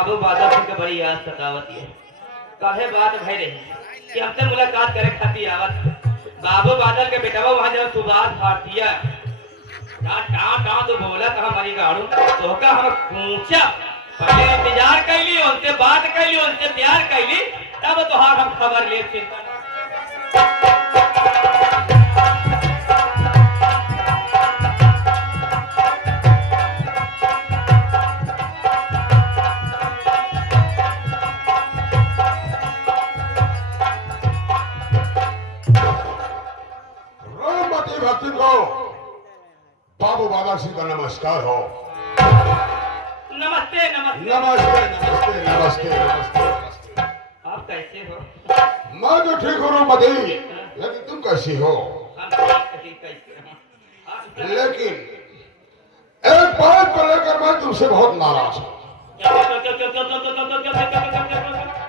बाबू बादल सिंह के बड़ी याद सतावत है। काहे बात भई रही कि हमसे मुलाकात करे खातिर आवत। बाबू बादल के बेटवा वहां जब सुभाष भारतीय टा टा टा तो बोला था हमारी गाड़ू तो का हम पूछा पहले इंतजार कैली उनसे बात कैली उनसे प्यार कैली तब तो हम खबर ले चिंता भक्ति को बाबू बाबा सिंह का नमस्कार हो। नमस्ते नमस्ते नमस्ते नमस्ते नमस्ते नमस्ते नमस्ते। आप कैसे हो? मैं तो ठीक हूँ मती, लेकिन तुम कैसी हो? लेकिन एक बात को लेकर मैं तुमसे बहुत नाराज हूँ।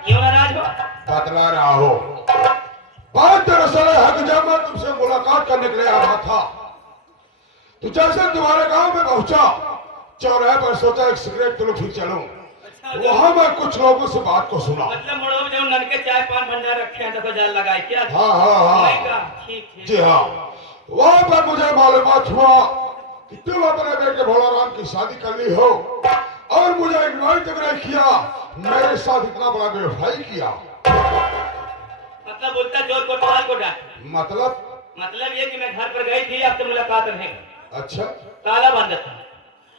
क्यों नाराज हो? बतला रहा हो। बात दरअसल है कि जब मैं तुमसे मुलाकात करने के लिए आ रहा था तो जैसे तुम्हारे गांव में पहुंचा चौराहे पर सोचा एक सिगरेट तुम ठीक चलूं। वहां मैं कुछ लोगों से बात को सुना। मतलब मुड़ो जो नल के चाय पान भंडार रखे हैं तो जाल लगाए क्या? हाँ ठीक जी हाँ। वहां पर मुझे मालूमात हुआ कि तुम अपने बेटे भोलाराम की शादी कर ली हो और मुझे इन्वाइट तक नहीं किया, मेरे साथ इतना बड़ा बेवफाई किया। मतलब बोलता जोर कोतवाल को डांट। मतलब ये कि मैं घर पर गई थी आपसे मुलाकात रहे। अच्छा। ताला बंद था।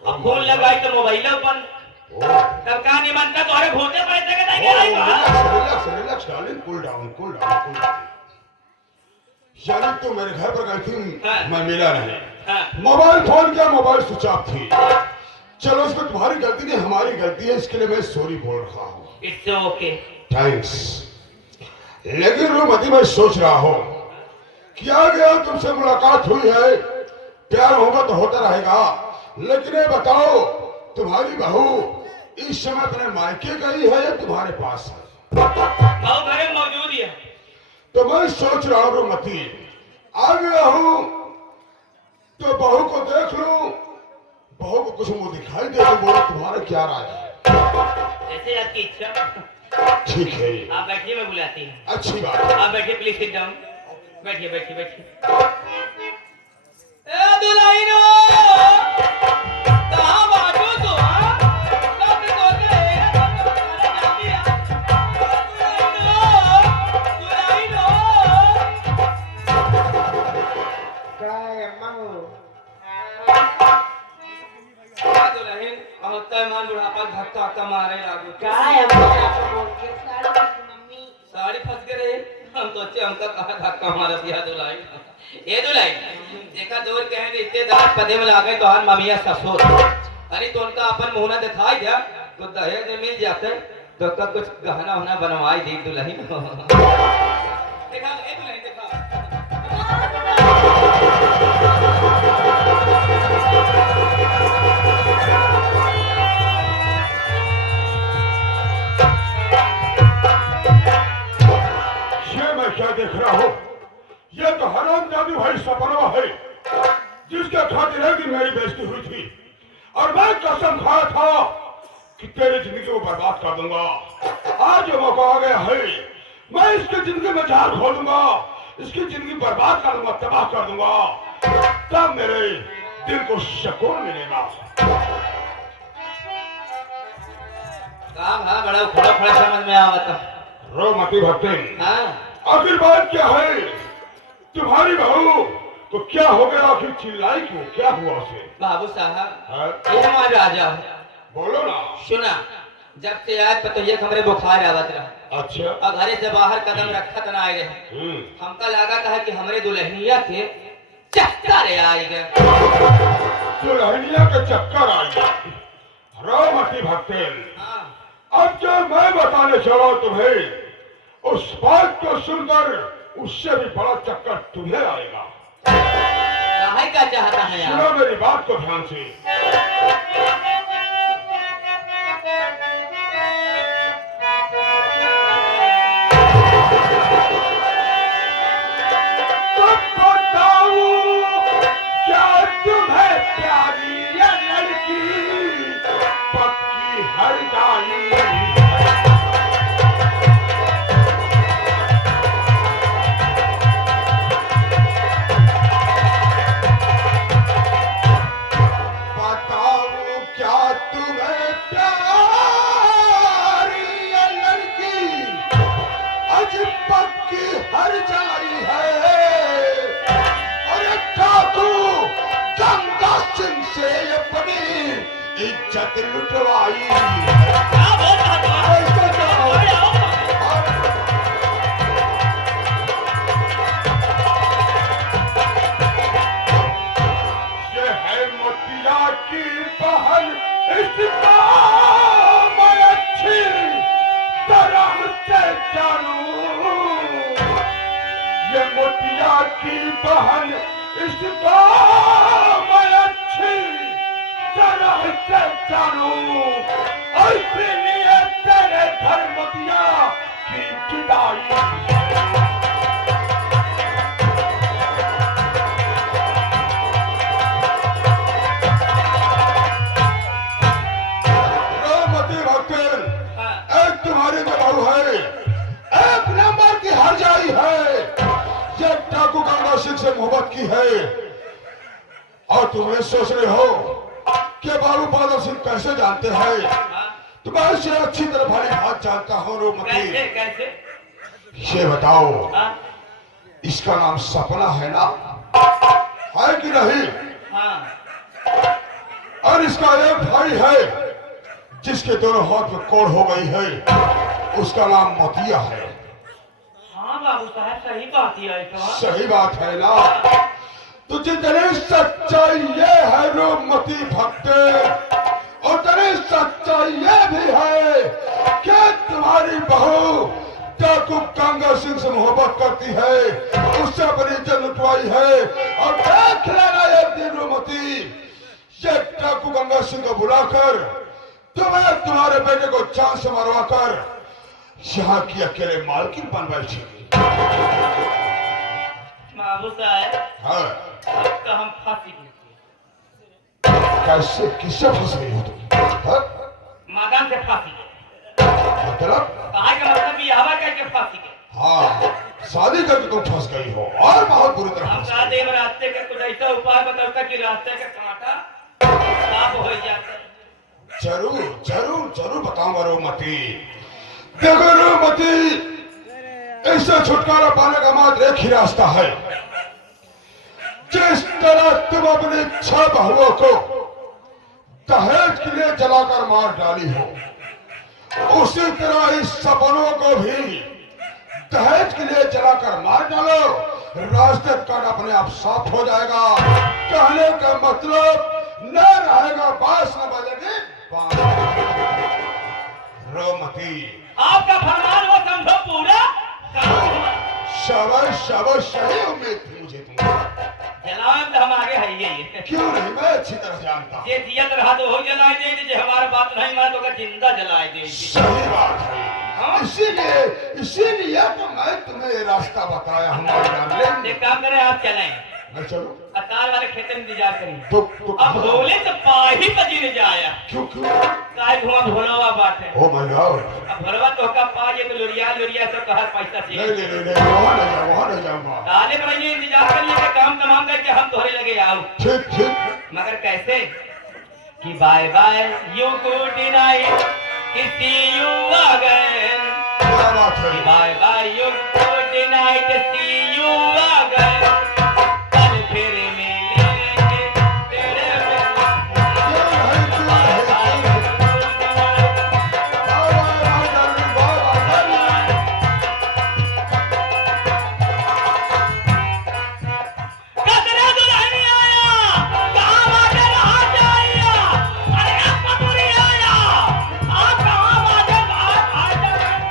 अब फोन लगाई तो मोबाइल बंद। तब का निमंत्रण तुम्हारे भूते पैसे के देंगे नहीं बाहर। Relax darling, cool down. यानी तुम मेरे घर पर गई थी। हाँ। मैं मिला नहीं। मोबाइल फोन क्या, मोबाइल स्विच ऑफ थी। चलो इसमें तुम्हारी गलती नहीं हमारी गलती है, इसके लिए मैं सॉरी बोल रहा हूँ। It's okay. थैंक्स। लेकिन रूमती मैं सोच रहा हूँ क्या गया तुमसे मुलाकात हुई है, प्यार होगा तो होता रहेगा, लेकिन ये बताओ तुम्हारी बहू इस समय अपने मायके गई है या तुम्हारे पास है? बहू घर में मौजूद है। तो मैं सोच रहा हूँ रूमती आ गया हूँ तो बहू को देख लूं, बहू को कुछ मुंह दिखाई दे तो बोलो तुम्हारा क्या राय है? जैसे आपकी इच्छा। ठीक है। आप बैठिए, मैं बुलाती हूँ। अच्छी बात है। आप बैठिए, प्लीज सिट डाउन। बैठिए। ए दुल्हनो, कहाँ बाजू तू? कब सोते हैं? दुल्हनो। काय अम्मा हो? दुल्हन बहुत मान बुढ़ापा धक्का मारे लागू। काय अम्मा आपको बोल के साड़ी की मम्मी साड़ी फंस के रहे। हम तो अच्छे हमका कहा धक्का मारा दिया दुल्हन। ए दुल्हन देखा दूर कहे रिश्तेदार पदे में लागे तो हर ममिया ससुर। अरे तो उनका अपन मुंह ना दिखाई दिया तो दहेज में मिल जाते तो का कुछ गहना होना बनवाई दी दुल्हन। देखा ए दुल्हन देखा। क्या देख रहा हो? ये तो हरामजादी भाई सपना है जिसके खातिर है कि मेरी बेइज्जती हुई थी और मैं कसम खाया था कि तेरी जिंदगी को बर्बाद कर दूंगा। आज ये मौका आ गया है, मैं इसकी जिंदगी में जहर खोलूंगा, इसकी जिंदगी बर्बाद कर दूंगा, तबाह कर दूंगा, तब मेरे दिल को सुकून मिलेगा। हाँ बड़ा खड़ा समझ में आवता। रो मती भक्ति। हाँ आखिर बात क्या है? तुम्हारी बहू तो क्या हो गया? आखिर चिल्लाई क्यों? क्या हुआ उसे? बाबू साहब हाँ? ये हमारा राजा बोलो ना। सुना जब से आज पतो ये हमरे बुखार आवत रहा। अच्छा। और घरे से बाहर कदम रखत ना आए रहे। हमका लगा था कि हमरे दुल्हनिया के चक्कर आए गए। दुल्हनिया के चक्कर आ गया। रो मती भक्ति। अब जो मैं बताने चला तुम्हें उस बात को सुनकर उससे भी बड़ा चक्कर तुम्हें आएगा। काहे का चाहता है यार? सुनो मेरी बात को ध्यान से। बताओ क्या तुम्हें प्यारी या लड़की पक्की हर डाली अपनी इज्जत लुटवाई। क्या बोल रहा था? ऐसे जाओ। अरे आओ। ये है मोतिया की बहन, इसका मैं अच्छी तरह से जानूं। ये मोतिया की बहन, इसका मैं अच्छी तरह से जानूं। इसलिए तेरे घर मोतिया की विदाई। रोमती भक्तन, हाँ, एक तुम्हारी जो बहू है, एक नंबर की हरजाई है। ये डाकू गंगा सिंह से मोहब्बत की है और तुम ये सोच रहे हो कि बाबू बादल सिंह कैसे जानते हैं। हाँ। तुम्हें इससे अच्छी तरह भली बात जानता हूँ रोमती। कैसे कैसे? ये बताओ, हाँ, इसका नाम सपना है ना, है कि नहीं? हाँ। और इसका एक भाई है जिसके दोनों हाथ में कोड़ हो गई है, उसका नाम मोतिया है। हाँ बाबू साहब, सही बात ही है तो। सही बात है ना? तो जितनी सच्चाई ये है रोमती भक्त, उतनी सच्चाई ये भी है कि तुम्हारी बहू डाकू गंगा सिंह से मोहब्बत करती है, उससे अपनी इज्जत लुटवाई है। और देख लेना एक दिन रोमती, ये डाकू गंगा सिंह को बुलाकर तुम्हें तुम्हारे बेटे को जान से मरवाकर यहाँ की अकेले मालकिन बन बैठेगी। बाबू साहब, हाँ, अब तो हम फांसी गए। कैसे किससे फंस गई हो तुम? हाँ? मैदान से फांसी गए। मतलब? कहा का मतलब ये हवा करके फांसी गए। हाँ, शादी करके तुम फंस गई हो और बहुत बुरी तरह हम फंस कहा गई। देव रास्ते का कुछ ऐसा उपाय बताता कि रास्ते का कांटा साफ हो जाता है। जरूर जरूर जरूर बताऊंगा रोमती। देखो रोमती, इससे छुटकारा पाने का मात्र एक ही रास्ता है। जिस तरह तुम अपनी 6 बहुओं को दहेज के लिए जलाकर मार डाली हो, उसी तरह इस सपनों को भी दहेज के लिए जलाकर मार डालो, रास्ते का अपने आप साफ हो जाएगा। कहने का मतलब न रहेगा बांस न बजेगी बांस। रोमती, आपका फरमान वो समझो पूरा। शाबाश शाबाश, सही उम्मीद थी मुझे तुमसे। जलाएं तो हम आगे है ये। क्यों नहीं, मैं अच्छी तरह जानता हूँ। ये जियत रहा तो हो जलाए दे, जे हमारा बात नहीं माने तो का जिंदा जलाए दे। सही बात है, हाँ? इसीलिए तो मैं तुम्हें ये रास्ता बताया हूँ। एक काम करें, आप चलें, मैं चलूं? अतार वाले खेत में इंतजार करें। तो अब भोले तो पाही बजी ने जाया। क्यों क्यों? काय धुआं भोलवा बात है। ओ माय गॉड, अब भोलवा तो का पाजे तो लोरिया लोरिया सब कहर पैसा नहीं चाहिए। नहीं नहीं नहीं, वहाँ नहीं जाऊंगा। ताले पर ये इंतजार करिए कि काम तमाम करके हम तोहरे लगे आओ। ठीक ठीक, मगर कैसे कि bye bye you good night see you again. क्या बात है? Bye bye you good night see you again. कल फिर मिलेंगे तेरे क्यों नहीं, क्यों नहीं? कतरा दुल्हन आया, कहाँ बाटे कहाँ जाइया। अरे अब मधुरी आया, आप कहाँ बाटे कहाँ जाइया।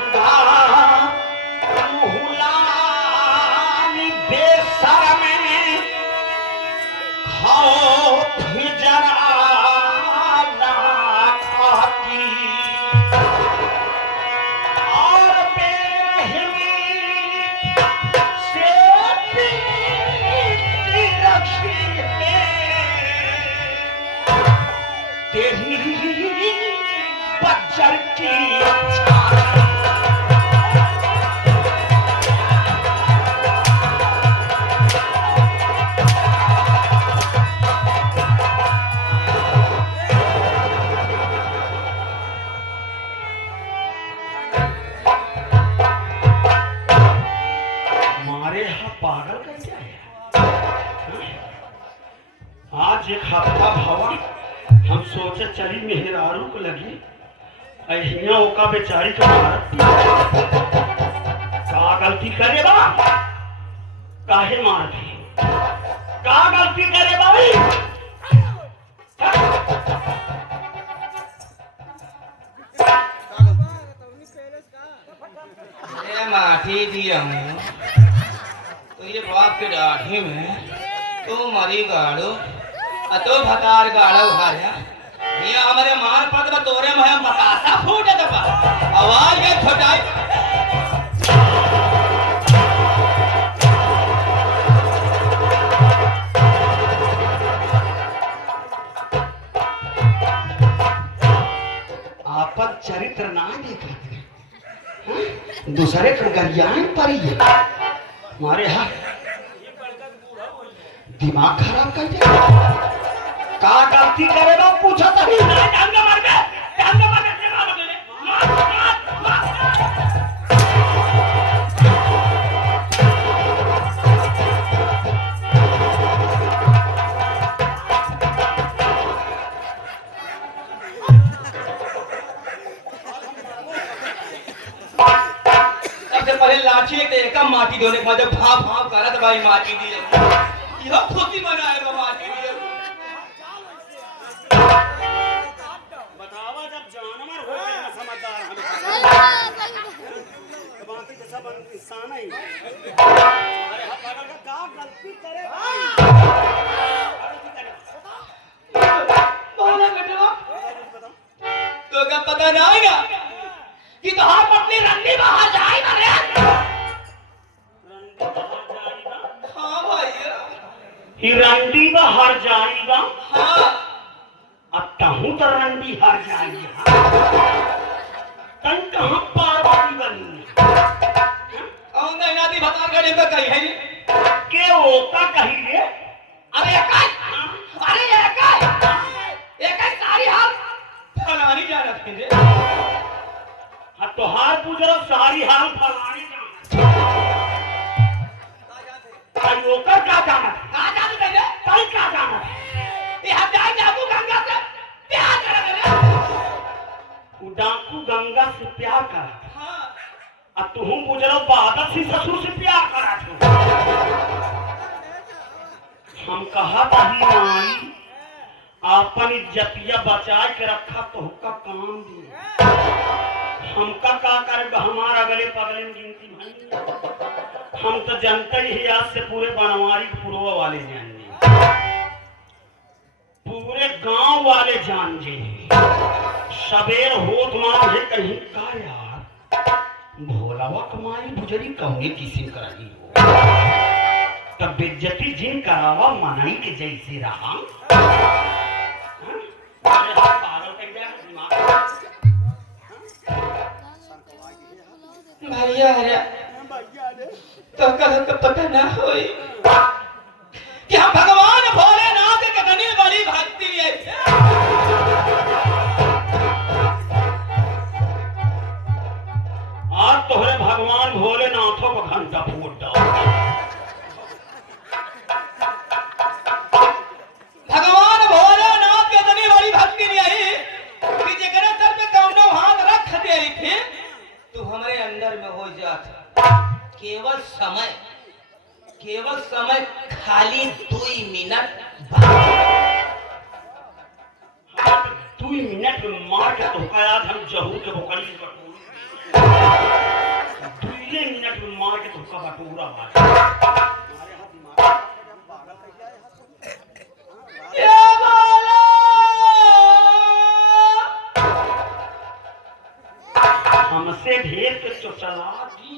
गंगा मुहलानी बेशरम खौफ जरा ना खाती और बेरहमी से पीती रखी है तेरी बच्चर की हमारे यहाँ पागल कर क्या है आज एक हफ्ता भवा हम सोचे चली मेहरारू को लगी अहिया ओका बेचारी के मारत का गलती करे बा काहे मारती का गलती करे भाई ये माथी दिया हूँ तो ये बाप के दाढ़ी में तू मरी गाड़ो तो भतार गाड़ा उठा लिया ये हमारे मार पद में तोरे में हम बतासा फूटे तो आवाज ये छोटाई आपन चरित्र ना देखा दूसरे का गरियान पर ही हमारे यहाँ दिमाग खराब कर दिया का गलती करे बा पूछा तो ही टांग मार के सबसे पहले लाठी एक एकम माटी धोने के बाद जब भाव भाव करत भाई माटी दी यह खुशी बनाए बा माटी दी बतावा जब जानवर हो गए ना समझदार हम बाकी तो सब इंसान ही अरे हाथ पागल का गलती करे बोला बेटा तो क्या पता नहीं ना कि तोहार पत्नी रंडी बाहर जाए ना रे हाँ भैया ही रंडी बाहर जाएगा हाँ अब कहूँ तो रंडी हार जाएगी तन कहाँ पार्वती बनी कौन नाती भतार गड़े में कही है के ओका कही रे अरे एक सारी हाल फलानी जा रखे थे हाँ तोहार पूजरो सारी हाल फलानी जाना ओका क्या जाना कहाँ जाते पहले कल क्या जाना ये हम जाए जाबू गंगा से प्यार करेंगे डाकू गंगा से प्यार करा हाँ अब तुम गुजरो बादल से ससुर से प्यार करा छो हम कहा था ही नाई आपन इज्जतिया बचा के रखा तो हुक्का काम दी हमका का करे हमारा अगले पगले में गिनती भाई हम तो जनता ही आज से पूरे बनवारी पुरवा वाले जान जी पूरे गांव वाले जान जी सबेर होत मारे कहीं का यार भोलावा कमाई बुजरी कौने किसी कराई हो तब बेइज्जती जिन करावा मनाई के जैसे रहा अरे हाथ पागल कर गया दिमाग भैया अरे तो कल का पता ना होई कि हम भगवान भोलेनाथ के कितनी बड़ी भक्ति है आज तोहरे भगवान भोलेनाथों को घंटा फूट दो भगवान भोलेनाथ के इतनी बड़ी भक्ति नहीं आई कि जगह सर पे कौनो हाथ रख दे थे तू हमारे अंदर में हो जात केवल समय खाली 2 मिनट 2 मिनट में मार के तो आज हम जहू के बकरी कटोरी दूसरे मिनट में मार के धोखा बटूरा मार ये बोलो हमसे ढेर के चुचला दी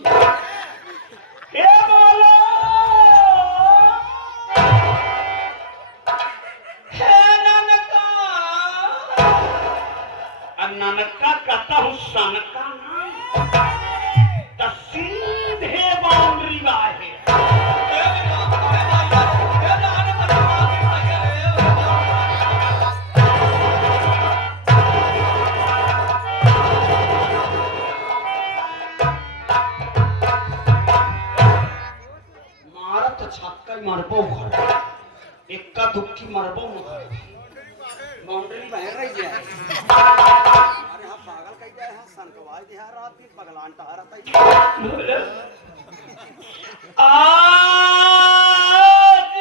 ये बोलो हे ननका ननका कहता हूँ सनका ना तो सीधे बाउंड्री बाहे मारत छक्का मरबो घर इक्का दुक्की मरबो घर बाउंड्री बाहर रह गया अरे हाँ पागल कही जाए हाँ सनकवाई दे हाँ रात दिन पगलान टहा रहता है आज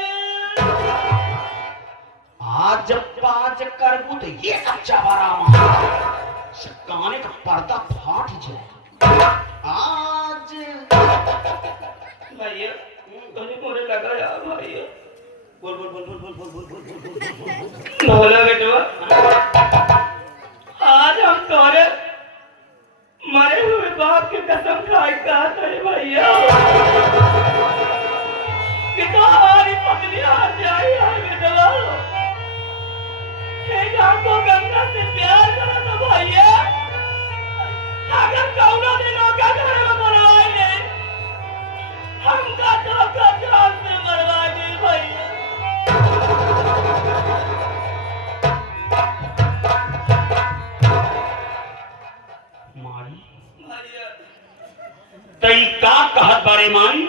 आज पाज करबू तो ये अच्छा बरामा काने का पर्दा फाट जाए आज भैया तुझे मोरे लगा यार भैया बोल बोल बोल बोल बोल बोल बोल बोल बोल बोला बेटवा आज हम तोरे मरे हुए बाप की कसम खाई कहा था भैया कि तो हमारी पत्नी हार जाई है बेटवा को गंगा से प्यार करा तो भैया अगर कौनो दिनों का घर में बनवाई नहीं हमका तो जान से मरवा दी भैया माई तई का कहत बारे माई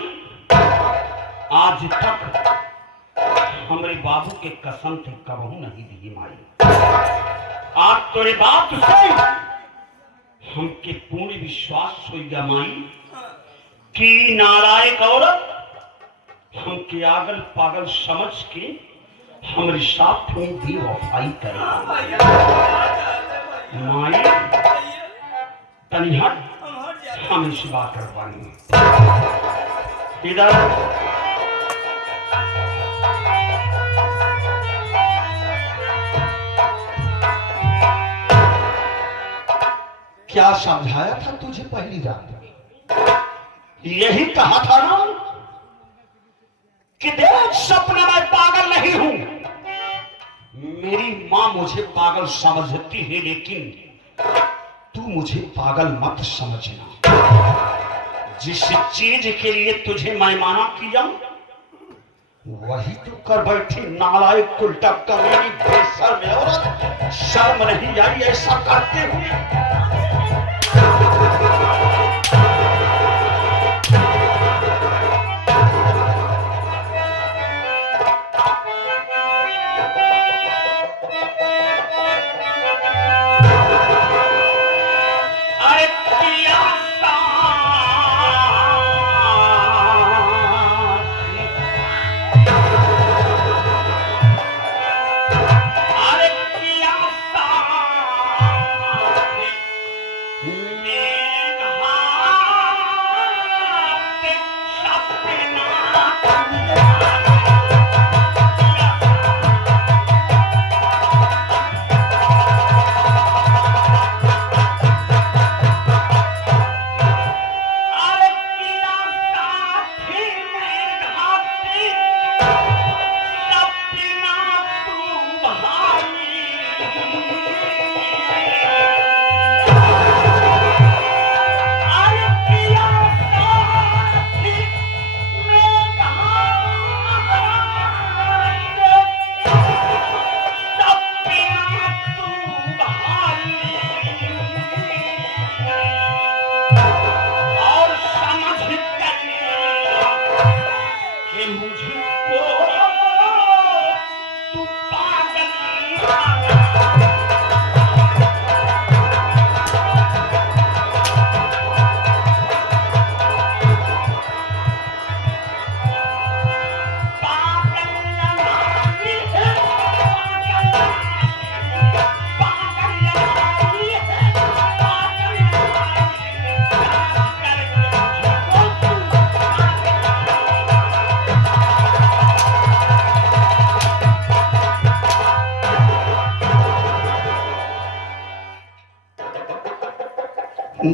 आज तक हमरे बाबू के कसम थे कबहू नहीं दी माई आज तोरे बात से हमके पूर्ण विश्वास हो गया माई कि नालायक औरत हमके आगल पागल समझ के हमारे साथ में भी वफाई करे माई तनी हट हम इस बात करवानी इधर क्या समझाया था तुझे पहली रात यही कहा था ना कि देख सपने में पागल नहीं हूं मेरी मां मुझे पागल समझती है लेकिन तू मुझे पागल मत समझना जिस चीज के लिए तुझे मैं माना किया वही तो कर बैठी नालायक उल्टा कमीनी बेशर्म औरत शर्म नहीं आई ऐसा करते हुए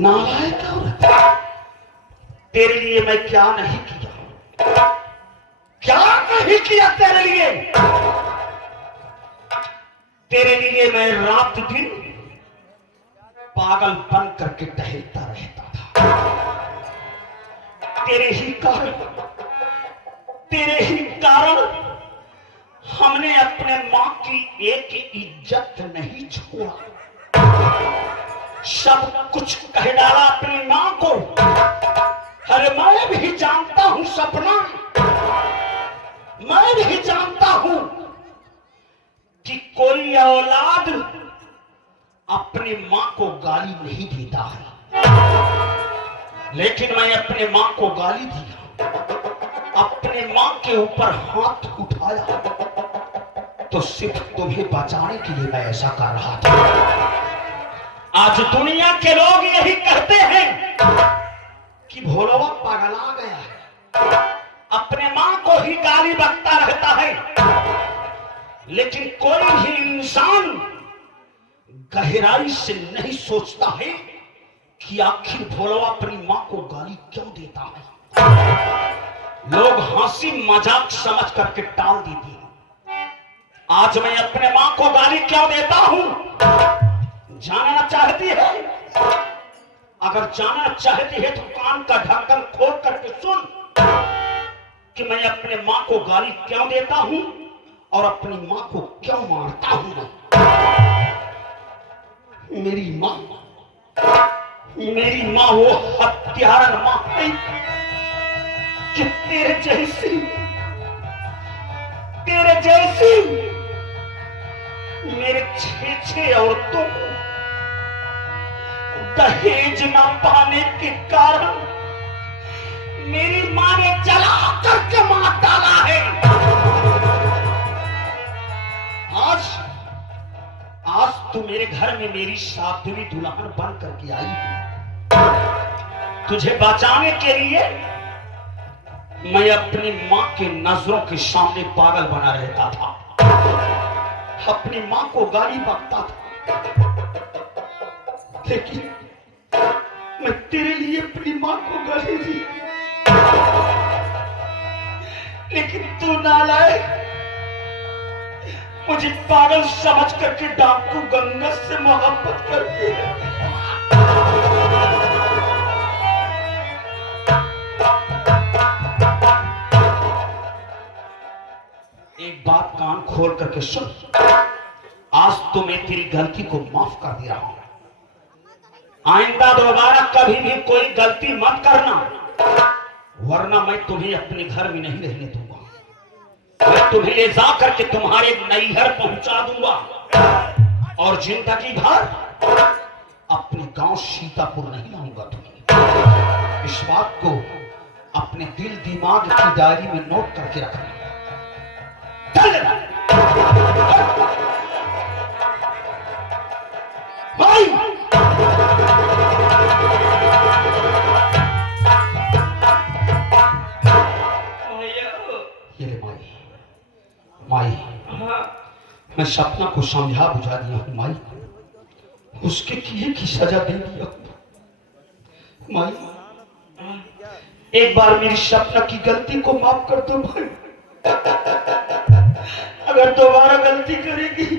नालायक औरत, तेरे लिए मैं क्या नहीं किया, क्या नहीं किया तेरे लिए। तेरे लिए मैं रात दिन पागल बन करके टहलता रहता था। तेरे ही कारण हमने अपने मां की एक इज्जत नहीं छोड़ा, सब कुछ कह डाला अपनी मां को। अरे मैं भी जानता हूं सपना, मैं भी जानता हूं कि कोई औलाद अपनी मां को गाली नहीं देता है, लेकिन मैं अपने मां को गाली दिया, अपने मां के ऊपर हाथ उठाया तो सिर्फ तुम्हें बचाने के लिए मैं ऐसा कर रहा था। आज दुनिया के लोग यही कहते हैं कि भोलवा पगला गया है, अपने मां को ही गाली बकता रहता है, लेकिन कोई भी इंसान गहराई से नहीं सोचता है कि आखिर भोलवा अपनी मां को गाली क्यों देता है। लोग हंसी मजाक समझ करके टाल देते हैं। आज मैं अपने मां को गाली क्यों देता हूं, जानना चाहती है? अगर जानना चाहती है तो कान का ढक्कन खोल करके सुन कि मैं अपने मां को गाली क्यों देता हूं और अपनी मां को क्यों मारता हूं। मेरी मां वो हत्यारन मां है कि तेरे जैसी मेरे 6 औरतों को दहेज न पाने के कारण मेरी मां ने जला करके मार डाला है। आज तू मेरे घर में मेरी साध्वी दुल्हन बन करके आई है। तुझे बचाने के लिए मैं अपनी मां के नजरों के सामने पागल बना रहता था, अपनी मां को गाली बकता था, लेकिन मैं तेरे लिए अपनी मां को गाली दी। लेकिन तू नालायक मुझे पागल समझ करके डाकू गंगा से मोहब्बत करती है। एक बात कान खोल करके सुन, आज तो मैं तेरी गलती को माफ कर दे रहा हूं। आइंदा दोबारा कभी भी कोई गलती मत करना, वरना मैं तुम्हें अपने घर में नहीं रहने दूंगा। मैं तुम्हें ले जा करके तुम्हारे नैहर पहुंचा दूंगा और जिंदगी भर अपने गांव सीतापुर नहीं लाऊंगा तुम्हें। इस बात को अपने दिल दिमाग की डायरी में नोट करके रखना। भाई माई, मैं सपना को समझा बुझा दिया हूं माई, उसके किए की सजा दे दिया माई। एक बार मेरी सपना की गलती को माफ कर दो भाई, अगर दोबारा गलती करेगी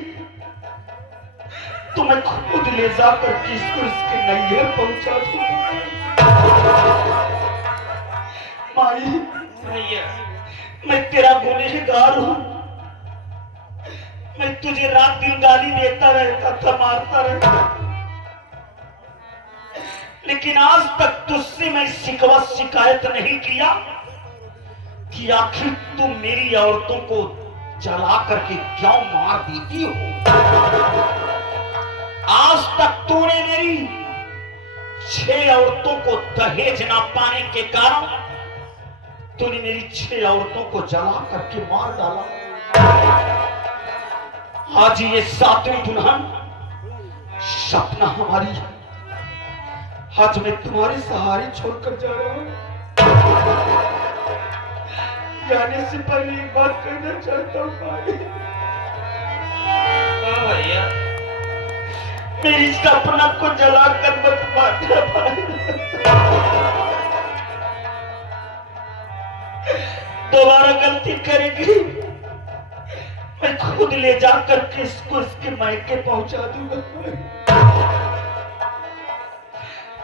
तो मैं खुद ले जाकर इसको इसके नैहर पहुंचा दूंगा। माई मैं तेरा गुनहगार हूं, मैं तुझे रात दिन गाली देता रहता था, मारता रहता, लेकिन आज तक तुझसे मैं शिकवा शिकायत नहीं किया कि आखिर तू मेरी औरतों को जला करके क्यों मार देती हो। आज तक तूने मेरी 6 औरतों को दहेज ना पाने के कारण तूने मेरी 6 औरतों को जला करके मार डाला। आज ये 7वीं दुल्हन सपना हमारी है, आज मैं तुम्हारे सहारे छोड़कर जा रहा हूं। जाने से पहले एक बात कहना चाहता हूं भाई। भैया मेरी सपना को जलाकर मत मारना भाई। दोबारा गलती करेगी मैं खुद ले जाकर के इसको इसके मायके पहुंचा दूंगा।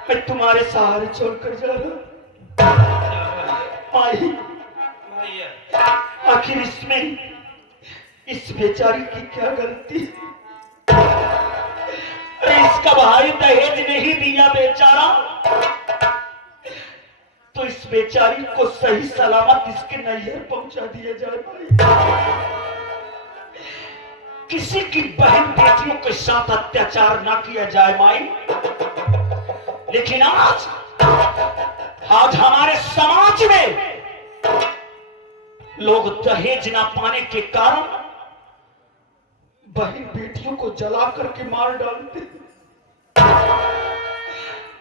मैं तुम्हारे सहारे छोड़कर जा रहा माही। आखिर इसमें इस बेचारी की क्या गलती? अरे इसका भाई दहेज नहीं दिया बेचारा, तो इस बेचारी को सही सलामत इसके नैहर पहुंचा दिया जाए भाई। किसी की बहन बेटियों के साथ अत्याचार ना किया जाए माई। लेकिन आज हमारे समाज में लोग दहेज ना पाने के कारण बहन बेटियों को जला करके मार डालते।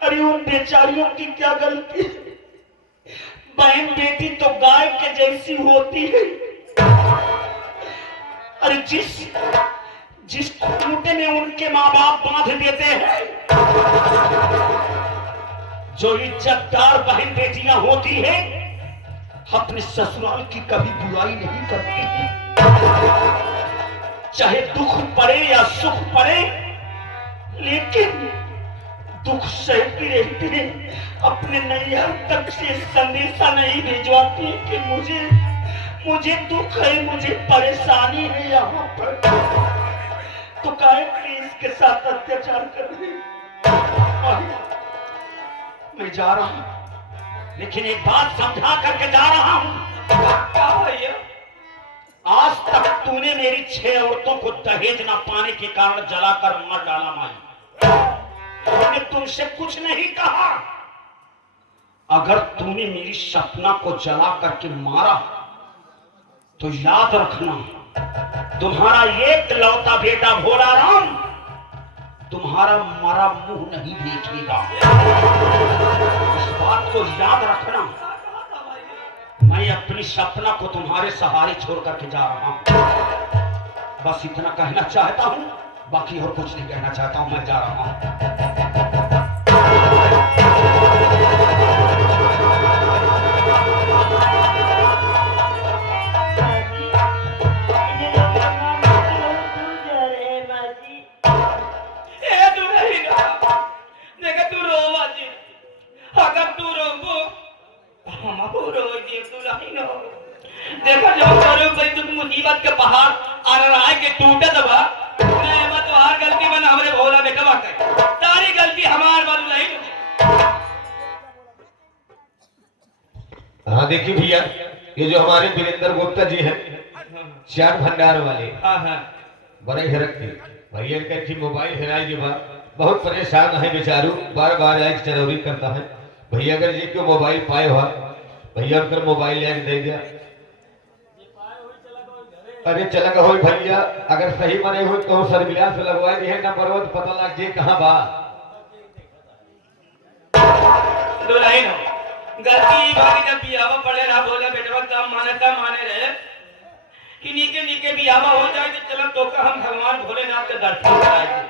अरे उन बेचारियों की क्या गलती? बहन बेटी तो गाय के जैसी होती है। अरे जिस खूंटे में उनके माँ बाप बांध देते हैं, जो इज्जतदार बहन बेटियां होती हैं, अपने ससुराल की कभी बुराई नहीं करती। चाहे दुख पड़े या सुख पड़े, लेकिन दुख सहती रहती है। अपने नैहर तक से संदेशा नहीं भिजवाती कि मुझे दुख है, मुझे परेशानी है यहाँ पर। तो काहे कि इसके साथ अत्याचार कर रही? मैं जा रहा हूं, लेकिन एक बात समझा करके जा रहा हूं। क्या भैया? आज तक तूने मेरी 6 औरतों को दहेज ना पाने के कारण जलाकर मार डाला माई। मैंने तुमसे कुछ नहीं कहा। अगर तूने मेरी सपना को जला करके मारा तो याद रखना, तुम्हारा एक लौता बेटा भोला राम तुम्हारा मरा मुंह नहीं देखेगा। इस बात को याद रखना। मैं अपनी सपना को तुम्हारे सहारे छोड़ करके जा रहा हूं। बस इतना कहना चाहता हूं, बाकी और कुछ नहीं कहना चाहता हूं। मैं जा रहा हूं। देखो जो मुसीबत के पहाड़ आ रहा है कि टूटे दबा तो हर गलती बना हमरे भोला बेटा कर सारी गलती हमार बात नहीं। हाँ देखिए भैया, ये जो हमारे वीरेंद्र गुप्ता जी हैं, चाट भंडार वाले, हाँ हाँ बड़े हिरकती भैया की मोबाइल हेराई के बाद बहुत परेशान है बेचारू। बार बार आए चरौरी करता है। भैया अगर जी को मोबाइल पाए हुआ भैया उनकर मोबाइल ले दे दिया। अरे चलक हो भैया, अगर सही बने हो तो सर्विलांस लगवाए दिए नंबर तो पता लग जाए कहाँ बा। दुल्हन हो गलती भागी जब बियावा पड़े रहा बोला बेटवा तब माने रहे कि नीके नीके बियावा हो जाए तो चलो तो का हम भगवान भोलेनाथ के दर्शन कराएंगे।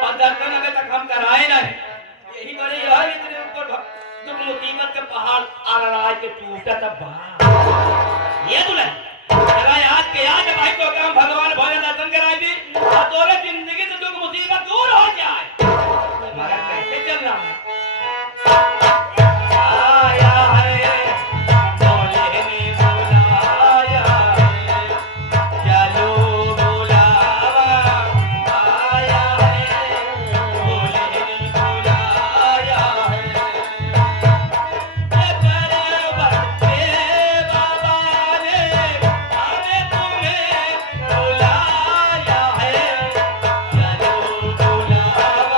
और दर्शन अगर तक हम कराए ना, यही बड़े यार इतने ऊपर दुख मुसीबत के पहाड़ आ रहा है कि टूटा तब ये दुल्हन जरा याद के याद भाई तो काम भगवान भोले दर्शन कराए दी और दोनों जिंदगी से दुख मुसीबत दूर हो जाए। हमारा कैसे चल रहा है? आया है भोले ने बुलाया है, चलो बुलावा आया है, भोले ने बुलाया है। बाबा ने हमें तुम्हें बुलाया है, चलो बुलावा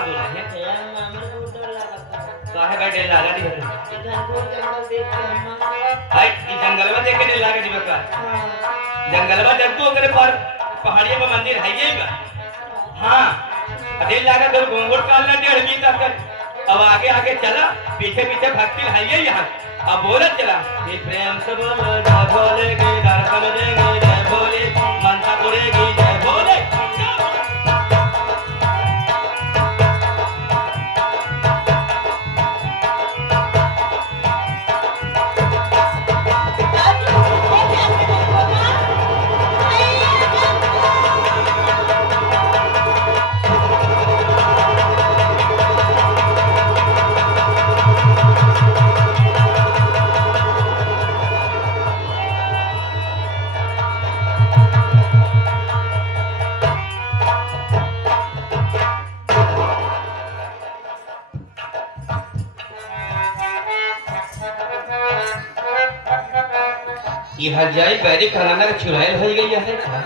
का बोला है यार मामर को डर लगा था काहे बैठे लागा दी बता घनघोर जंगल देख के अम्मा हाय ई जंगल में देख के लागा दी बता हाँ जंगल में जब तो करे पर पहाड़िया पे मंदिर है ये बा हां अरे लागा तो घोंघट कालना 1.5 मीटर तक अब आगे आगे चला पीछे पीछे भक्ति है ये यहाँ अब बोलत चला ये प्रेम से बोलो जय भोले की दर्शन देंगे जय भोले मनसा पुरेगी जय भोले ये हरजाई बैरी कराना का चुराइल हो गई है क्या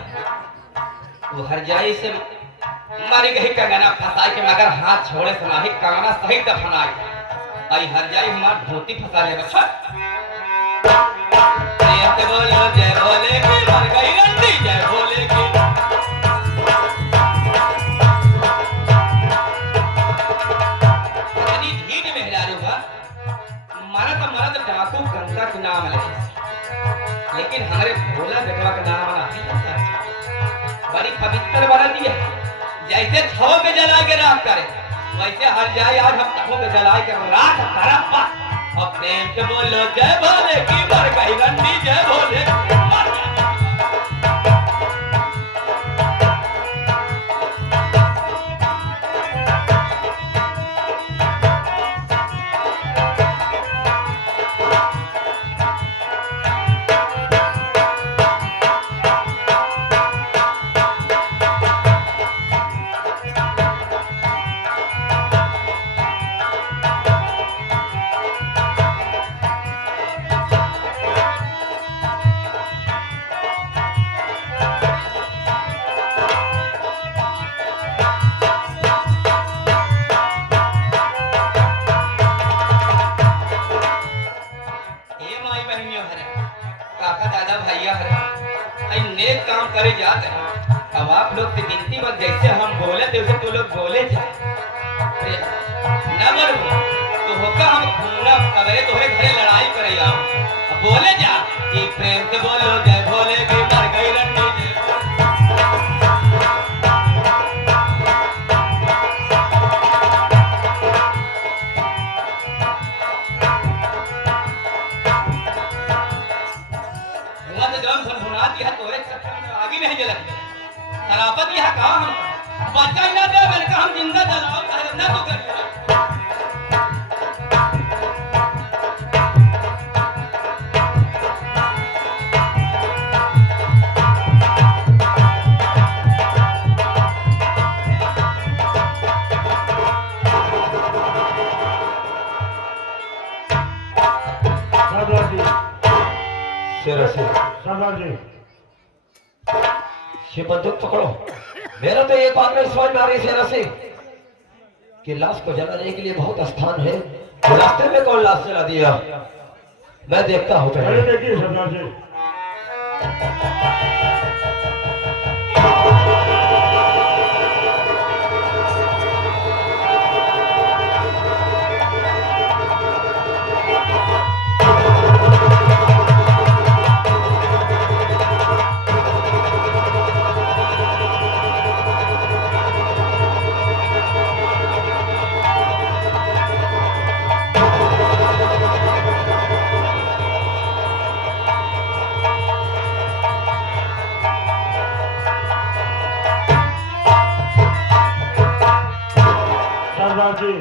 वो हरजाई से मारी गई कंगना फंसा के मगर हाथ छोड़े सुनाही कंगना सही दफना आई हरजाई हमार धोती फंसा ले बच्चा जय बोलो जय भोले की मर गई रंडी जय भोले की इतनी धीर मेहरारू बा मरद डाकू गंगा के नाम ले लेकिन हमारे भोला बेटवा का नाम नहीं बड़ी पवित्र बना दिया जैसे छो में जला के राख करे वैसे हर जाए आज हम तखों में जला के राख करप्पा और प्रेम से बोलो जय भोले की मर गई रंडी जय भोले करे जाते हैं अब आप लोग से गिनती बस जैसे हम बोले थे वैसे तो लोग बोले जाए न बोलो तो होगा हम घूमना अबे तोहरे घरे लड़ाई करे आओ अब बोले जा कि प्रेम से बोलो जय भोले की मर गई रंडी शराबत यह काम बच्चा ना दे बल्कि हम जिंदा जलाओ ना तो कर सरदार जी ये बंदूक पकड़ो मेरा तो एक बात नहीं समझ में आ रही सेना से कि लाश को जलाने के लिए बहुत स्थान है रास्ते में कौन लाश जला दिया मैं देखता हूँ पहले देखिए सरदार जी जी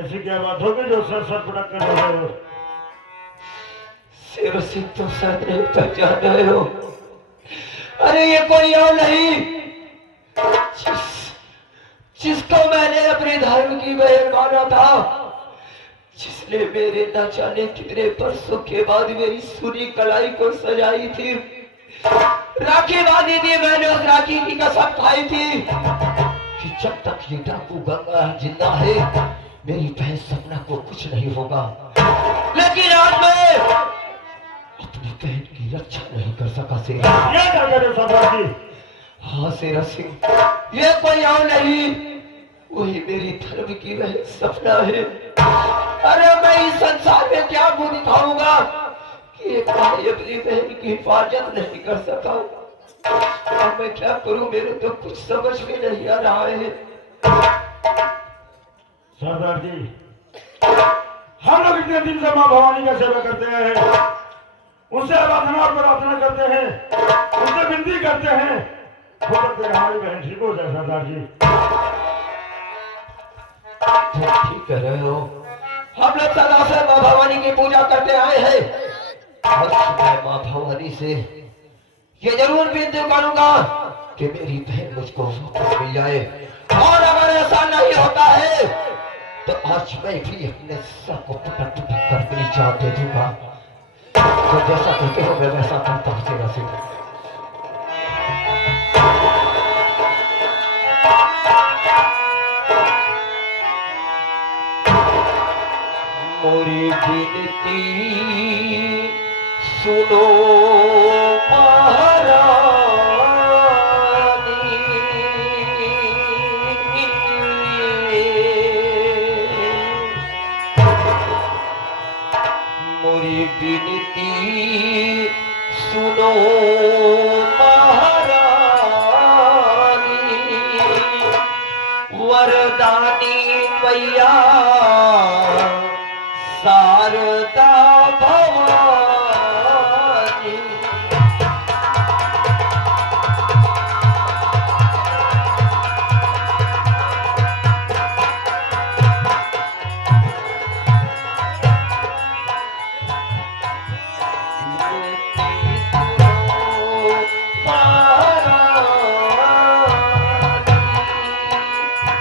ऐसी क्या बात होगी जो सर सर पटक कर रहे हो सिर सिंह तो शायद नहीं पहचान रहे हो अरे ये कोई और नहीं जिसको मैंने अपने धर्म की बहन माना था जिसने मेरे न जाने कितने बरसों के बाद मेरी सुनी कलाई को सजाई थी राखी बांधी थी मैंने उस राखी की कसम खाई थी कि जब तक ये डाकू गंगा जिंदा है मेरी बहन सपना को कुछ नहीं होगा। लेकिन आज मैं अपनी बहन की रक्षा नहीं कर सका शेरा। ये क्या करे सरदार जी? हाँ शेरा सिंह, ये कोई और नहीं, वही मेरी धर्म की बहन सपना है। अरे मैं इस संसार में क्या मुंह दिखाऊंगा कि एक भाई अपनी बहन की हिफाजत नहीं कर सका। अब मैं क्या करूं, मेरे तो कुछ समझ में नहीं आ रहा है। सरदार जी, हम लोग इतने दिन से माँ भवानी का सेवा करते हैं, उनसे आराधना और प्रार्थना करते हैं, उनसे विनती करते हैं, हो सकता है हमारी बहन ठीक हो जाए। सरदार जी तुम ठीक कह रहे हो, हम लोग सदा से माँ भवानी की पूजा करते आए हैं और मैं माँ भवानी से ये जरूर विनती करूंगा कि मेरी बहन मुझको वापस मिल जाए। और अगर ऐसा नहीं होता है तो आज मैं भी अपने सर को पटक पटक कर मेरी जान दे दूंगा। तो जैसा कहते हो मैं वैसा करता हूँ तेरा सिंह। मोरी विनती सुनो महारानी, मोरी विनती सुनो महारानी, वरदानी मैया शारदा भवानी।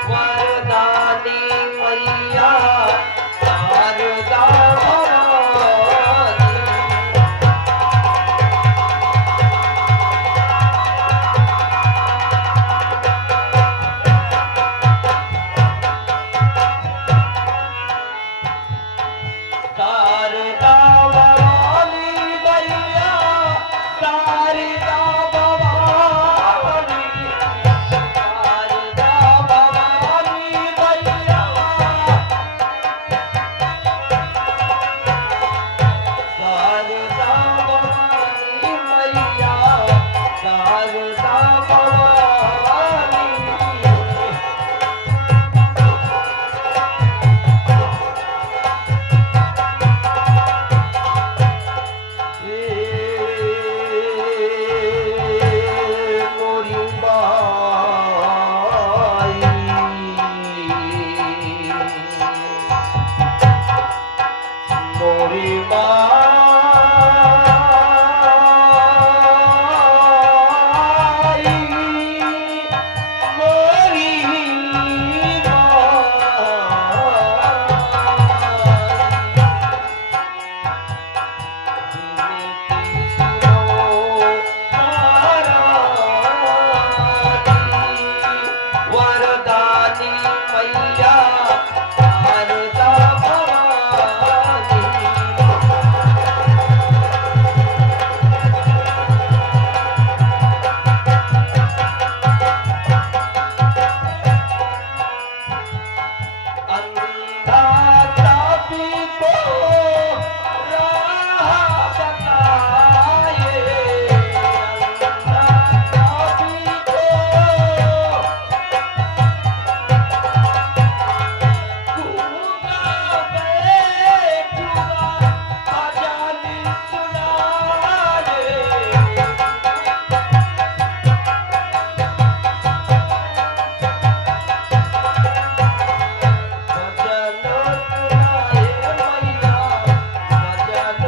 वरदानी मैया शारदा भवानी। शारदा भवानी मैया शारदा भवानी, शारदा भवानी मैया, शारदा भवानी मैया, शारदा भवानी। मोरी माई, मोरी माई, मोरी वरदानी मैया शारदा भवानी। अंधा तापी को राह बताए, अंधा तापी को गूंगा बैठुआ अजानी सुनाए। भजन सुनाए मैया, भजन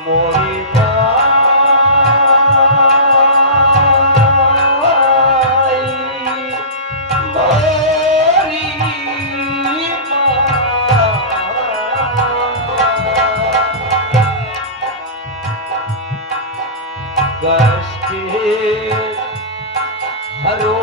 मोरी माई, मोरी माई। गश्ते हरो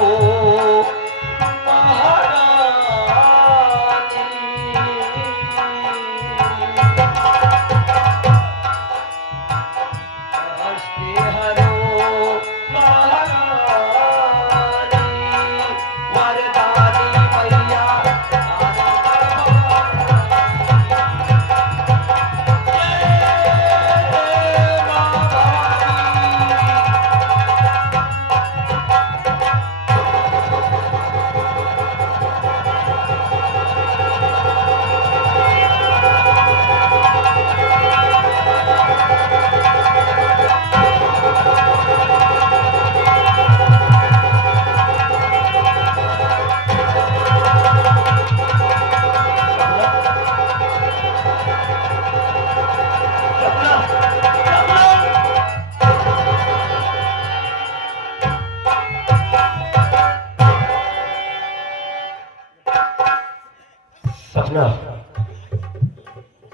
सपना,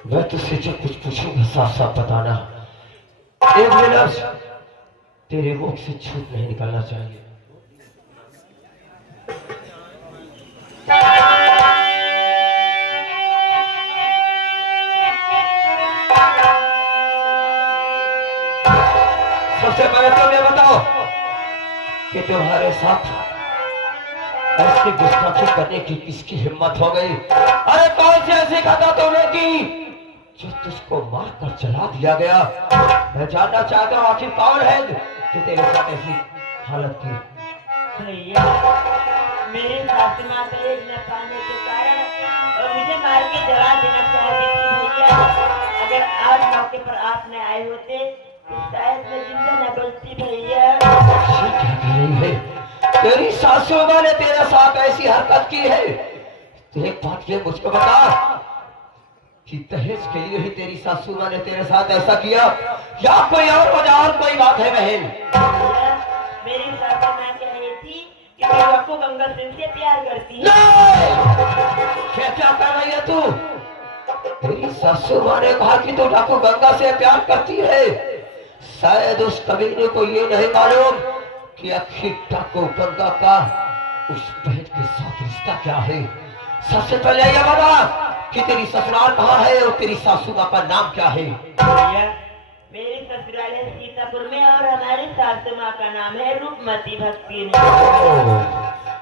मैं तुझसे जो कुछ पूछूंगा साफ साफ बताना। एक भी लफ्ज तेरे मुख से झूठ नहीं निकलना चाहिए। सबसे पहले तुम ये बताओ कि तुम्हारे साथ ऐसी गुस्ताखी करने की किसकी हिम्मत हो गई? अरे कौन सी ऐसी खता तूने की जो तुझको मार कर चला दिया गया? मैं जानना चाहता हूँ आखिर कौन है जो तेरे साथ ऐसी हालत की? भैया मेरे सासू माँ का एक न पाने के कारण और मुझे मार के जला देना चाहती थी भैया। अगर आज मौके पर आप न आए होते तो शायद मैं जिंदा न बचती भैया। ये क्या कह रही है? तेरी सासू माँ ने तेरे साथ ऐसी हरकत की है? तो एक बात ये मुझको बता कि दहेज के लिए ही तेरी सासू माँ ने तेरे साथ ऐसा किया या कोई और वजह और कोई बात है बहन? भैया मेरी सासू माँ कह रही थी कि वो आपको गंगा सिंह से प्यार करती है। क्या क्या कर रही है तू? तेरी सासू माँ ने कहा कि तू डाकू गंगा से प्यार करती है। शायद उस कमीने को ये नहीं मालूम कि आखिर डाकू गंगा का उस बहन के साथ रिश्ता क्या है। सबसे पहले ये बता कि तेरी ससुराल कहाँ है और तेरी सासू माँ का नाम क्या है? भैया मेरी ससुराल है सीतापुर में और हमारी सासू माँ का नाम है रूपमती भक्ति।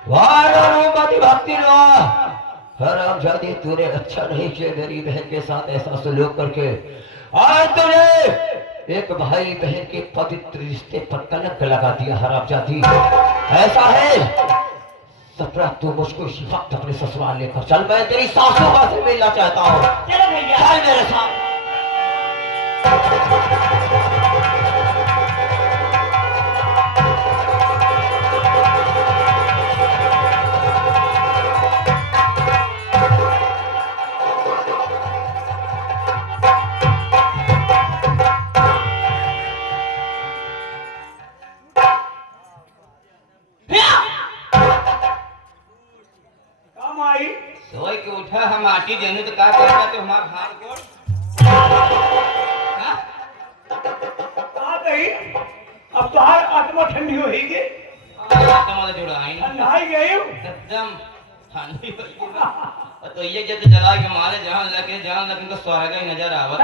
वाह रूपमती भक्ति हरामजादी, तूने अच्छा नहीं किया मेरी बहन के साथ ऐसा सलूक करके। आज तूने एक भाई बहन के पवित्र रिश्ते पर कलंक लगा दिया हरामजादी। ऐसा है सपना, तू मुझको इसी वक्त अपने ससुराल लेकर चल। मैं तेरी सासू माँ से मिलना चाहता हूँ। चलो भैया चल मेरे साथ। काम आई सोई के उठा हम आटी देने तो का करना तो हमार हाथ गोड़ हाँ? आ गई। अब तो हर आत्मा ठंडी होगी। तुम्हारे जुड़ा आई ना नहाई गई हूँ। एकदम ठंडी हो गई। और तो ये जब जला के मारे जहां लगे तो स्वर्ग ही नजर आवत।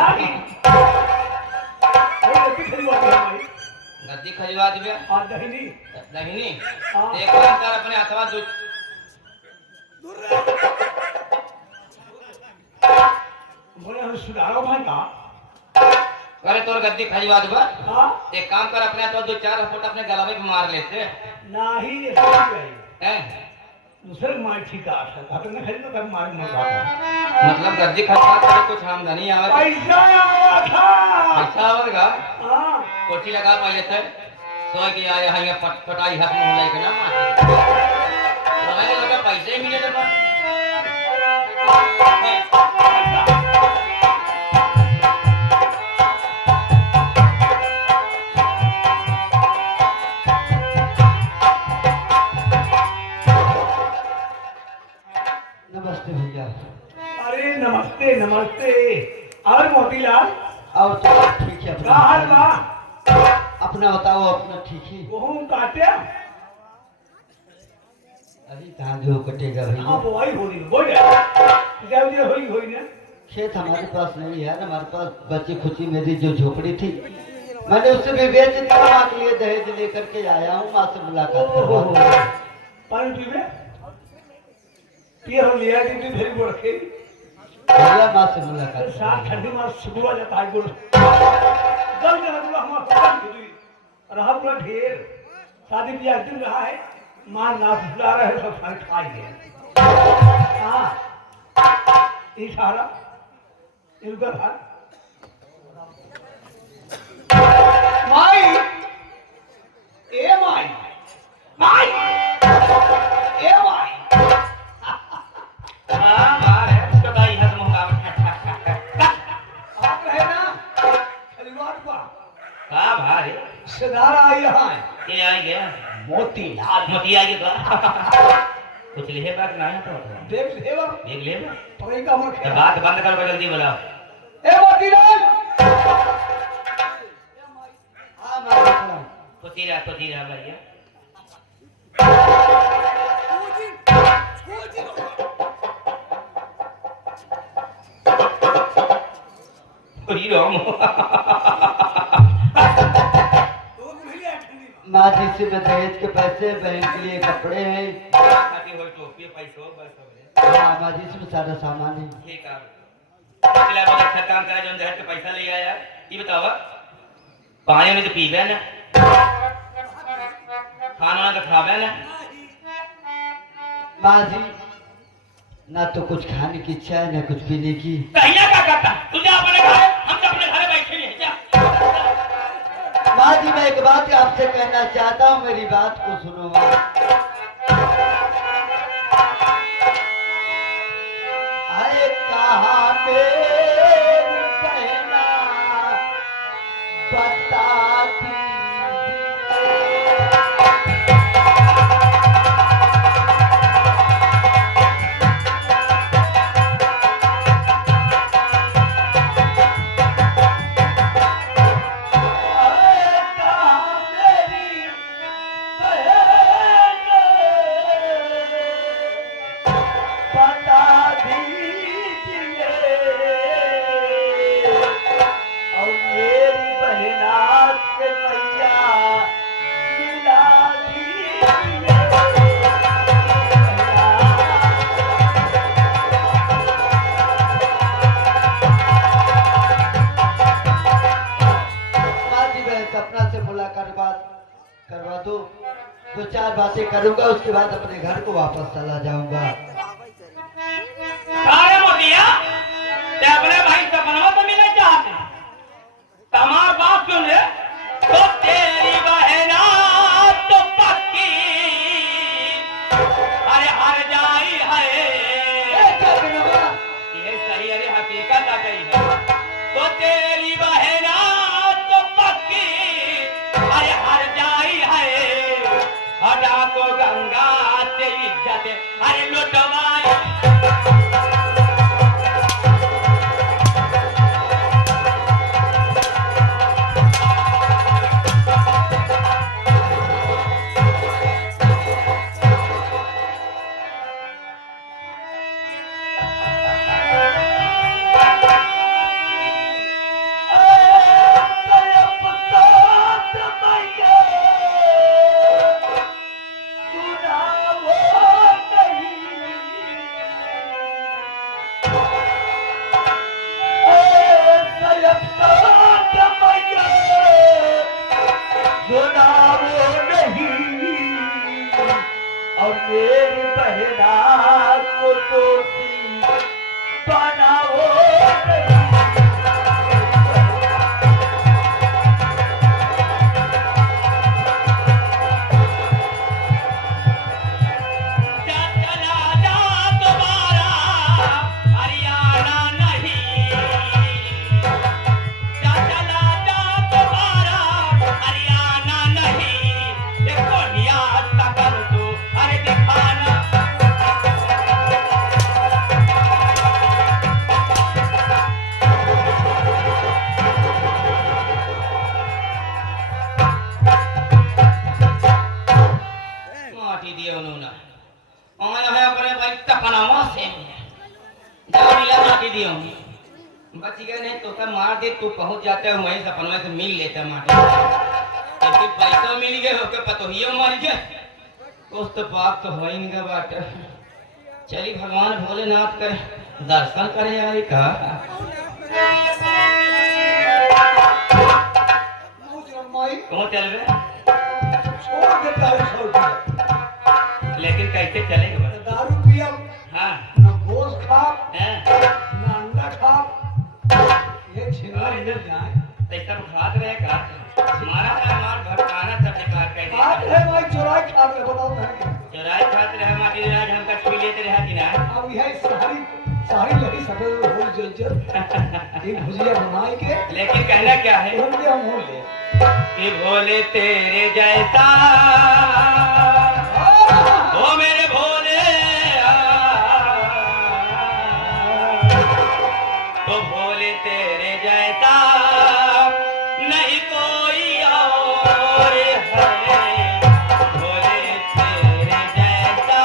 गद्दी खजवा दिया दहनी दहिनी हाँ। एक बार अपने अथवा दो बोले हम सुधारो भाई का करे तोर गद्दी खजवा दूंगा। हाँ एक काम कर अपने तो दो चार फुट अपने गला में मार लेते नाही हैं। दूसरे मार ठीक है घटना खरीद तो मार नहीं मतलब गद्दी खजवा करे कुछ आमदनी आवे पैसा आया था। पैसा आवेगा हाँ कोठी लगा पहले थे सोई के आए यहाँ पटाई हाथ में लाई के ना मार तो लगा पैसे ही मिले थे और तो सब ठीक है का हाल बा अपना बताओ अपना ठीक है। गेहूं काटे अभी कहाँ जो कटेगा हाँ भैया, बुआई हो रही बोल जब ये होई होई ना खेत हमारे पास नहीं है, हमारे पास बची खुची मेरी जो झोपड़ी थी मैंने उससे भी बेच दी, माँ के लिए दहेज लेकर के आया हूँ, माँ से मुलाकात करवा दूँ। पानी पीवे पिए हो लिया कि तू फिर बोल के भैया माँ से मुलाकात साथ करवा ठंडी में सुबह जाता है गुड़ गल के लगला हम पकड़ के दी रहा पूरा ढेर शादी ब्याह दिन रहा है मां नाच बुला रहे सब फल खाई गए हां ये सारा इनका था माई ए माई माई ए माई हाँ बाहर है उसका दाई है तो मुकाबला आप रहे ना खलीवाट पा हाँ बाहर है सरदार आई यहाँ ये आएंगे मोती लाल मोती आएंगे तो कुछ लिखे बात नहीं तो देख लेवा देख ले ना पकड़ का मत तो बात बंद करो जल्दी बुलाओ ए मोती लाल हाँ माँ देखो। खुशी रहा भैया खुशी रहो माँ जी से मैं दहेज के पैसे बहन के लिए कपड़े हैं, खाती हो टोपी पैसों बस हो गए हाँ माँ जी से मैं सारा सामान है। ठीक है पिछला बहुत अच्छा काम करा जो दहेज के पैसा ले आया ये बताओ पानी में तो पीबे ना खाना तो खावे ना माँ जी ना तो कुछ खाने की इच्छा है ना कुछ पीने की। कहिया क्या करता तुझे अपने घर हम तो अपने घर बैठे नहीं हैं क्या माँ जी मैं एक बात आपसे कहना चाहता हूँ, मेरी बात को सुनो माँ। अरे कहाँ मेरी बहना बता दीजिए। सपना से मुलाकात करवा दो, दो चार बातें करूंगा, उसके बाद अपने घर को वापस चला जाऊंगा। अरे मोदिया ते अपने भाई सपनों तो मिलना चाहते हैं तमार बात सुन ले तो तेरी बहना तो पक्की अरे हर जाई है ये सही अरे हकीकत आ गई है तो तेरी बहना तो पक्की अरे हर जाई है हटा को गंगा से इज्जत अरे लुटवाई पहुंच जाते हैं वहीं सपनवा से मिल लेते हैं माटी क्योंकि पैसा मिल गए होके पतोहियो मर गए कुछ तो पाप तो हो ही नहीं बाट। चलिए भगवान भोलेनाथ के दर्शन करे आई का। कौन चल रहे लेकिन कैसे चलेगा बस? दारू पिया हाँ ना गोश्त खा हैं? ना अंडा खा ये छिना मिल जाए ऐसा खात रहे का हमारा तो हमार भटकाना सब बेकार कर दिया। आज है भाई चुराई खा के बताओ नहीं चुराई खात रहे माटी राज हमका छुई लेते रहा कि ना। अब यह सारी सारी लगी सफेद हो जल एक भुजिया बनाई के लेकिन कहना क्या है उनके हम हो ले कि भोले तेरे जैसा ओ मेरे भोले तो भोले तेरे जैसा नहीं कोई और है भोले तेरे जैसा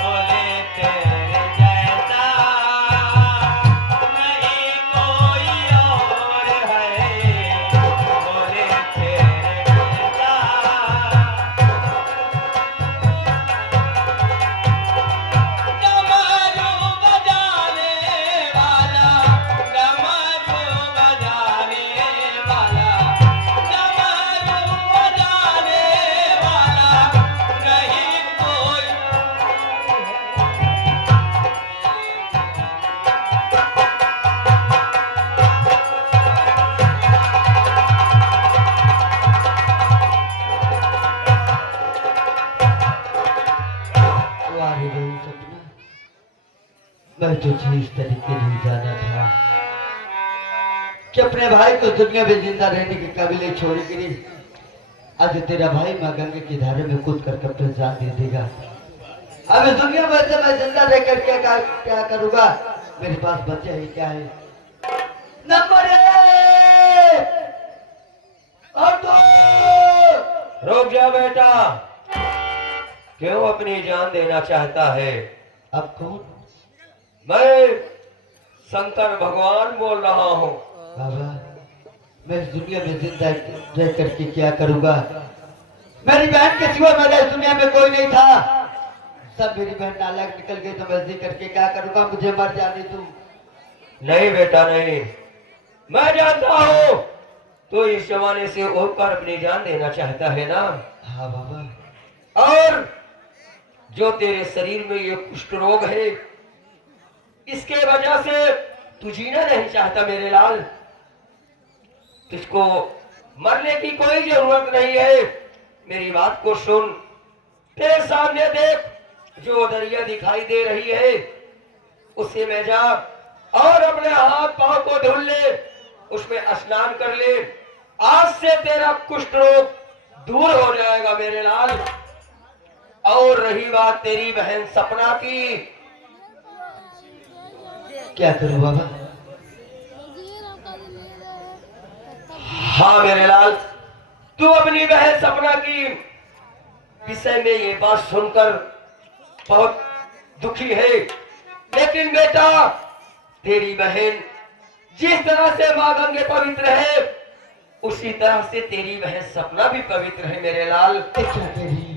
भोले तेरे जैसा नहीं कोई और है भोले तेरे जैसा। डमरू बजाने वाला डमरू बजाने वाला डमरू बजाने वाला नहीं कोई। वाह रे बहू सपना, मैं तुझे इस तरीके नहीं जाना था कि अपने भाई को दुनिया में जिंदा रहने के काबिल छोड़ेगी। आज तेरा भाई माँ गंगे की धारे में कूद करके अपनी जान दे देगा। अब इस दुनिया में से मैं जिंदा रह कर क्या करूंगा? मेरे पास बच्चा ही क्या है? नंबर एक और दो। रुक जा बेटा, क्यों अपनी जान देना चाहता है? अब कौन? मैं शंकर भगवान बोल रहा हूँ। बाबा, मैं इस दुनिया में जिंदा रह करके क्या करूंगा? मेरी बहन के सिवा मेरा इस दुनिया में कोई नहीं था। सब मेरी बहन नालायक निकल गई तो मैं जी करके क्या करूंगा? मुझे मर जाने तू। नहीं बेटा नहीं, मैं जानता हूँ तो इस जमाने से होकर अपनी जान देना चाहता है ना। हाँ बाबा। और जो तेरे शरीर में ये कुष्ठ रोग है, इसके वजह से तू जीना नहीं चाहता मेरे लाल। तुझको मरने की कोई जरूरत नहीं है। मेरी बात को सुन। तेरे सामने देख, जो दरिया दिखाई दे रही है उससे में जा और अपने हाथ पांव को धुल ले, उसमें स्नान कर ले। आज से तेरा कुष्ठ रोग दूर हो जाएगा मेरे लाल। और रही बात तेरी बहन सपना की, क्या करूं बाबा? हाँ मेरे लाल, तू अपनी बहन सपना की विषय में ये बात सुनकर बहुत दुखी है। लेकिन बेटा, तेरी बहन जिस तरह से माँ गंगे पवित्र है, उसी तरह से तेरी बहन सपना भी पवित्र है मेरे लाल। ये क्या कह रही है?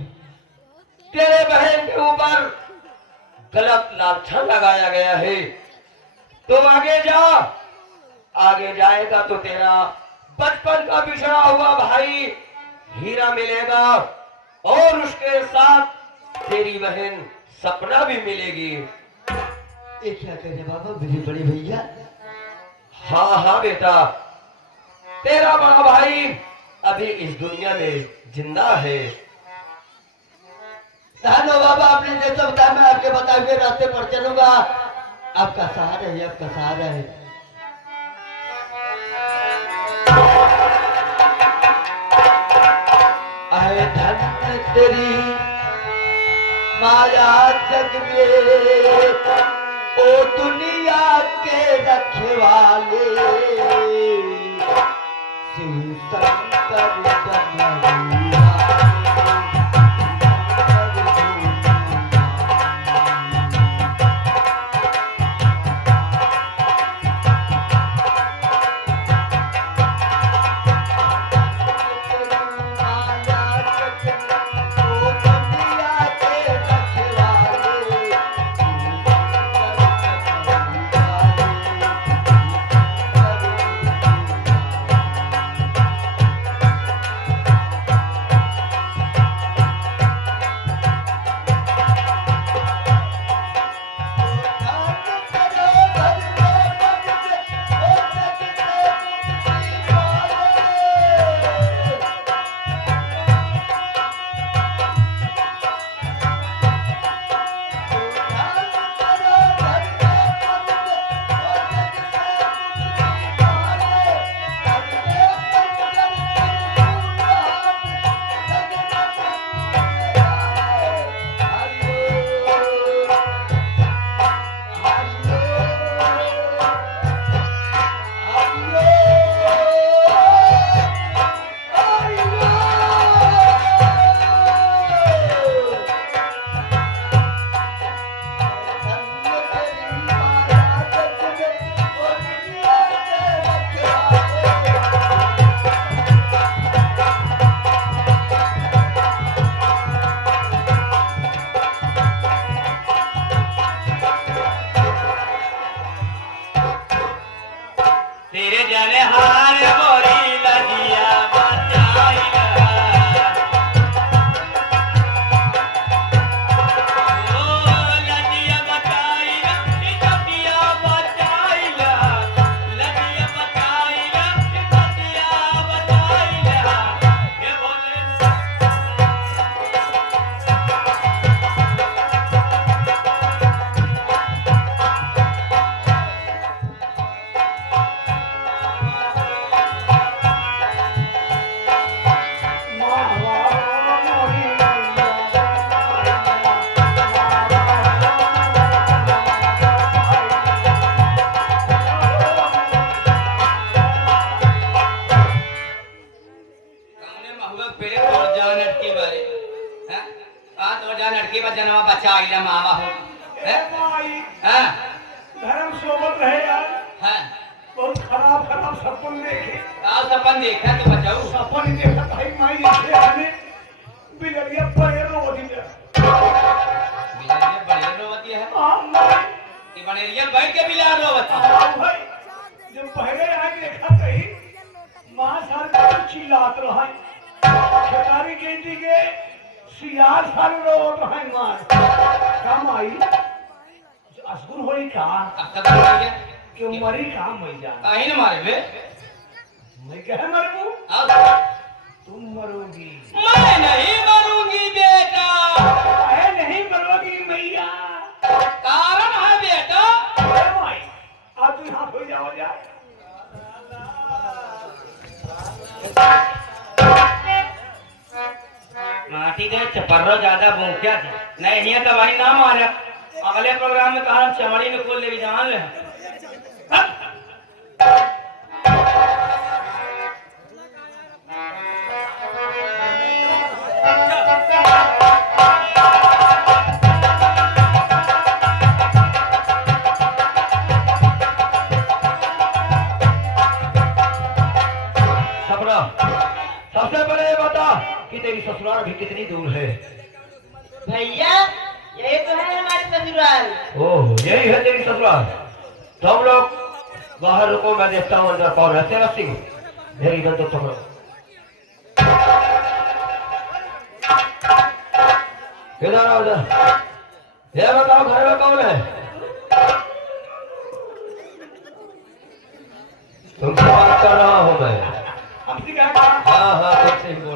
तेरे बहन के ऊपर गलत लांछन लगाया गया है। तुम आगे जा, आगे जाएगा तो तेरा बचपन का बिछड़ा हुआ भाई हीरा मिलेगा और उसके साथ तेरी बहन सपना भी मिलेगी। ये क्या कह रहे बाबा मेरे बड़े भैया? हाँ हाँ बेटा, तेरा बड़ा भाई अभी इस दुनिया में जिंदा है। नो बाबा, आपने जैसा बताया मैं आपके बताए हुए रास्ते पर चलूंगा। आपका सहारा है, आपका सहारा है। आए धन तेरी माया जग में, ओ दुनिया के रखवाले, शिव शंकर बनैया। मामा हो ए माई हाँ धर्म सोबत रहे यार हाँ बहुत खराब खराब सपन देखे आप सपन देखा तो बचाऊ सपन ही देखा भाई माई ऐसे हमें बिलरिया परे रोती है बिलारिया बड़े रोवती है हां माई कि बनेरिया बैठ के बिलार रोवती हाँ भाई जब पहले आए देखा कहीं माँ साल का चिल्लात रहा खेतारी कहती के सियार साल रोत रहा माँ कम आई असगुन होई का अब तक बोल गया कि मरी का मैं जान कहीं न मारे बे मैं कहे मरू अब तुम मरोगी मैं नहीं मरूंगी बेटा कहे नहीं मरोगी मैया कारण है बेटा अरे माई आज तू यहाँ हो जाओ जाए माटी दे चपर्रो ज्यादा भूखिया थी नहीं हिया तो भाई ना मारे अगले प्रोग्राम में कहा चमड़ी में खोल ले जान ले सपना सबसे पहले ये बता कि तेरी ससुराल अभी कितनी दूर है। भैया यही तो है हमारे ससुराल। ओह यही है तेरी ससुराल। तो हम लोग बाहर रुको, मैं देखता हूँ अंदर कौन है। तेरा सिंह मेरी इधर तो तुम लोग इधर आओ इधर। ये बताओ घर में कौन है? तुमसे बात कर रहा हूँ मैं। हमसे क्या कहा हाँ हाँ तुमसे ही बोल